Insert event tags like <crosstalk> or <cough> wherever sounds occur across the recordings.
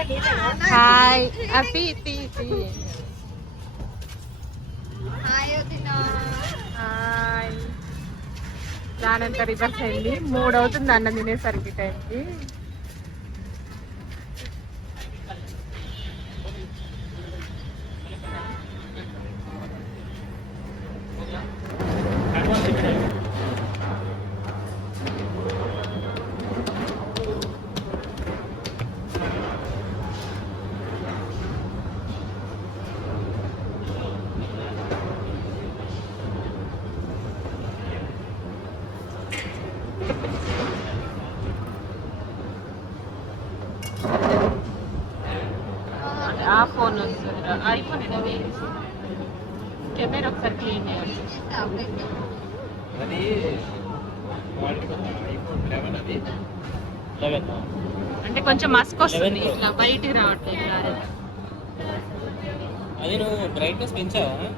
Hi అపి తీ తీ హాయ్ దానంత రివర్స్ అయింది మూడు అవుతుంది అన్నం తినేసరికి టైంకి. ఒకసారి క్లీన్ చేయాలి అంటే కొంచెం మస్క్ వస్తుంది. ఇట్లా బయటికి రావట్లేదు. అది నువ్వు బ్రైట్నెస్ పెంచావా?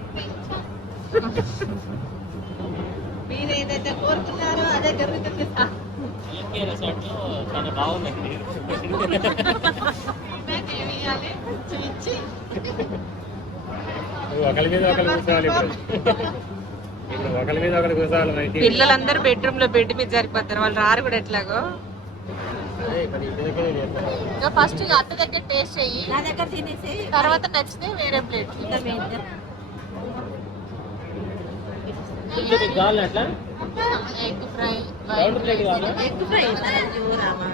మీరు ఏదైతే కోరుకున్నారో అదే జరుగుతుంది. చాలా బాగుందండి. <laughs> ఒకరి మీద ఒకరు కూర్చోవాలి ఇప్పుడు. ఇప్పుడు ఒకరి మీద ఒకరు కూర్చోవాలి నైట్ పిల్లలందరూ బెడ్రూమ్లో బెడ్ మీద జరిపోతారు వాళ్ళు రారు కూడా ఎట్లాగో. ఫస్ట్ అత్త దగ్గర టేస్ట్ చెయ్యి. నా దగ్గర తినేసి. తర్వాత నచ్చితే వేరే plate egg fry egg fry Rama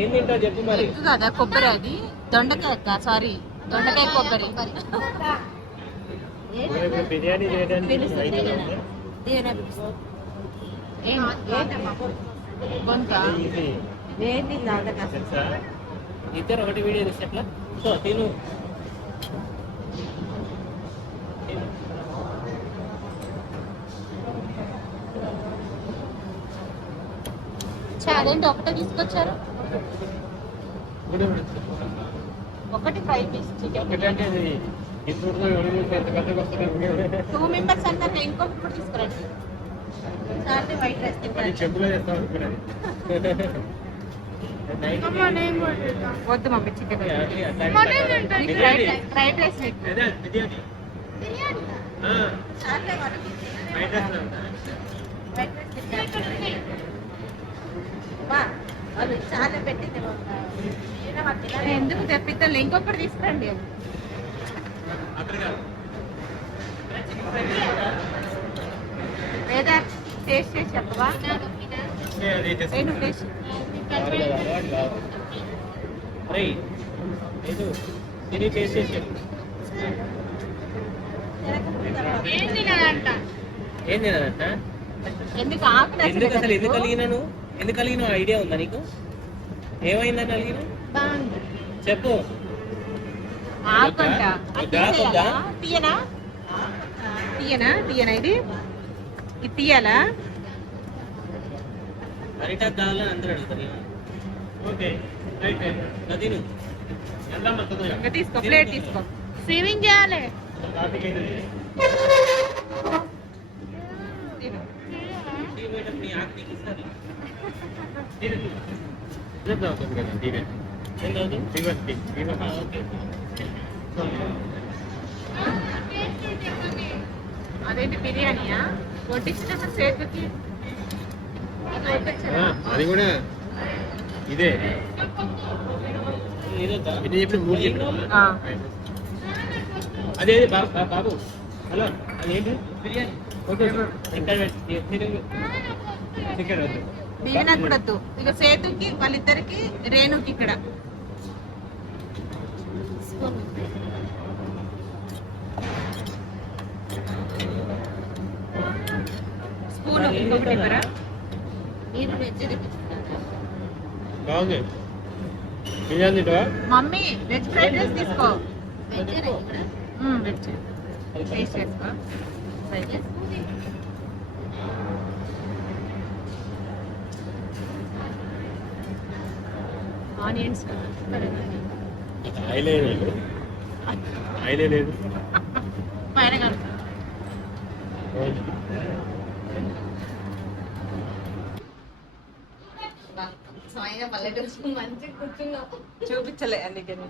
ఏం తింటావు చెప్పు మరి? ఎగ్ కదా కొబ్బరి అది. దొండకాయ సారీ దొండకాయ కొబ్బరి. బిర్యానీ ఇద్దరు ఒకటి వీడియో తీస్తే ఎట్లా సో తిను. అదేంటి ఒకటే తీసుకొచ్చారు? ఒకటి. Fry piece chicken two members అన్నారు ఇంకొకటి కూడా తీసుకురండి. సార్ని వైట్ రైస్ వద్దు మమ్మీ చికెన్. Fried rice. ఎందుకు తెప్పిద్దాం ఇంకొకటి తీసుకురండి. టేస్ట్ చేసి చెప్పవా ఏ, అది తెస్తా. ఏ నువ్వు టేస్ట్ కావాలి కదా, అలవాటు కాదు. రేయ్, లేదు, తిని టేస్ట్ చేసి చెప్పు. ఏం తినాలంట ఎందుకు ఎందుకు అసలు ఎందుకు కలిగినాను ఎందుకు కలిగిన ఐడియా ఉందా నీకు? ఏమైందని కలిగిన చెప్పు. తీయనా? తీయనా? తీయనా ఇది? ఇది తీయాలా? కావాలని అందరూ అడుగుతారు. Okay right. ఇంకా తీసుకో ప్లేట్ తీసుకో. చేయాలి. ఇస్తారు. అదేంటి బిర్యానీయా? వడ్డించిన సేతుకి అది కూడా ఇదే. మూడు చెప్పిన. అదే అదే బాబు. హలో అది ఏంటి బిర్యానీ. ఓకే ఇక్కడ పెట్టి తిను. చికెన్ వద్దు దీవెనకు కూడా వద్దు. ఇక సేతుకి వాళ్ళిద్దరికి రేణుకి ఇక్కడ. స్పూన్ ఇంకొకటి ఇవ్వరా? మీరు వెజ్ బాగుంది. బిర్యానీ తింటావా? మమ్మీ వెజ్ ఫ్రైడ్ రైస్ తీసుకో. వెజ్ టేస్ట్ చేసుకో. ఆనియన్స్ ఆయిలే లేదు ఆయిలే లేదు అయినా చూపించలే అందుకని.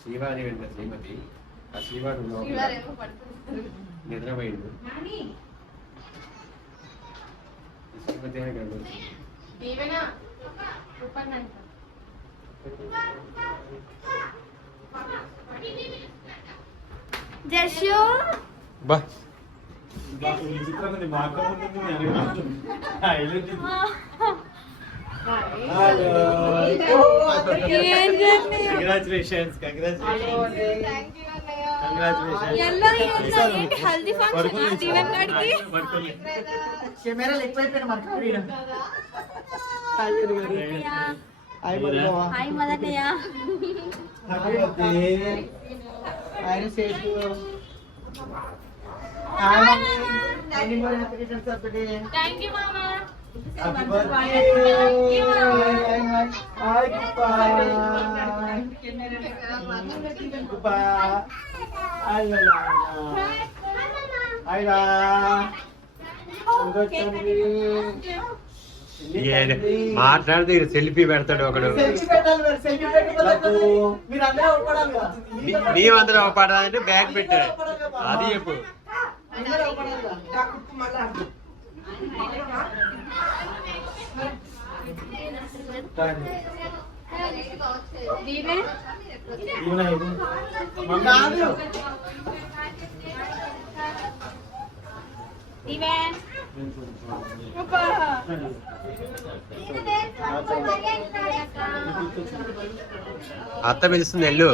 శ్రీవారి వెంట శ్రీమతి. ఆ శ్రీవారు ఈ శ్రీమతి అని కనబడుతుంది దీవెనా ఉపన్నంట జషు బా కంగ్రాచులేషన్స్ హల్దీ ఫంక్షన్ స్టీవెన్ గారికి కెమెరాలు ఎక్కువైపోయినా మరి ఆయన సేఫ్ హాయ్ మమ్మీ ఎన్ని మరి happy returns of the day thank you మామా happy birthday hi గుప్పా గుప్పా hi hi రా ఇంకొచ్చింది మాట్లాడితే సెల్ఫీ పెడతాడు ఒకడు. మీరు అందరూ ఒప్పడాలి కదా. నీవందరూ పడాలంటే బ్యాగ్ పెట్టాడు. అది చెప్పు. కాదు. అత్త పిలుస్తుంది ఎల్లు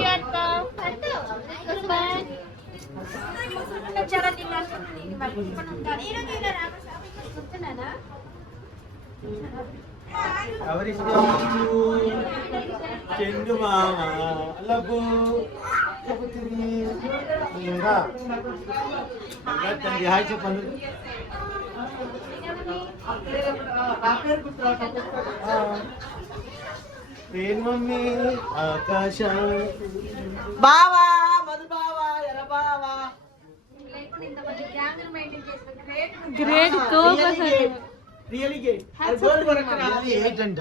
చెండు మామ లబ్బు. తండ్రి హాయ్ చెప్పండి ఏం మమ్మీ ఆకాశం బావా మధు బావా ఎర బావా గ్రేట్ రియలీ గే అది గోల్డ్ వరకు అది ఎయిట్ అంట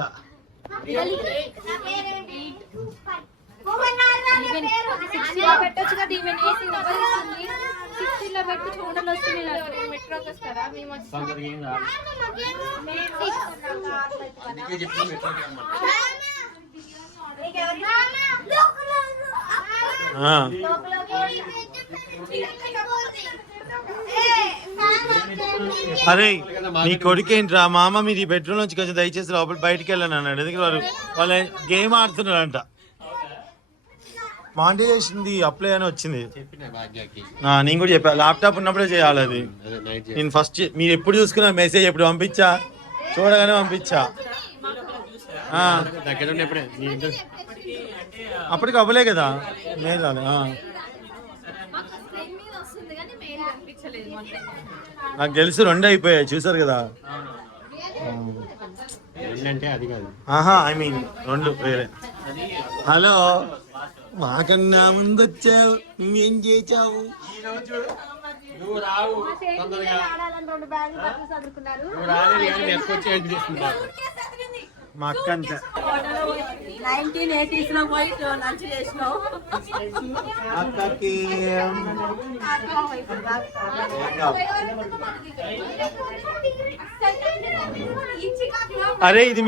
పెట్టొచ్చుగా దీవెన ఏసీ సిక్స్టీలో పెట్టి చూడలు వస్తున్నాయి మెట్రోకి వస్తారా? మేము వచ్చి కొందరికి ఏం రాదు అందుకే చెప్పిన మెట్రోకి రమ్మని. అరే నీ కొడుకేంట్రా? మామ మీరు ఈ బెడ్రూమ్ నుంచి కొంచెం దయచేసి లోపల బయటికి వెళ్ళాను అన్నాడు. ఎందుకంటే వారు వాళ్ళ గేమ్ ఆడుతున్నారంట మానిటైజేషన్ది అప్లై అని వచ్చింది. నేను కూడా చెప్పా ల్యాప్టాప్ ఉన్నప్పుడే చేయాలి అది. నేను ఫస్ట్ మీరు ఎప్పుడు చూసుకున్నా మెసేజ్ ఎప్పుడు పంపించా? చూడగానే పంపించా. అప్పటికి అవ్వలే కదా. రాలే మొన్న నాకు తెలుసు రెండు అయిపోయాయి చూసారు కదా. ఏంటంటే అది కాదు. ఆహా ఐ మీన్ రెండు వేరే. హలో మాకన్నా ముందు వచ్చావు నువ్వేం చేసావు నువ్వు రావు తొందరగా. నువ్వు రాలేదు కానీ నేను ఎక్కువ చేంజ్ చేస్తున్నాను మా అక్క అంతే. నైన్టీన్ ఎయిటీస్లో పోయి లంచ్ చేసినావు. అక్కకి అరే ఇది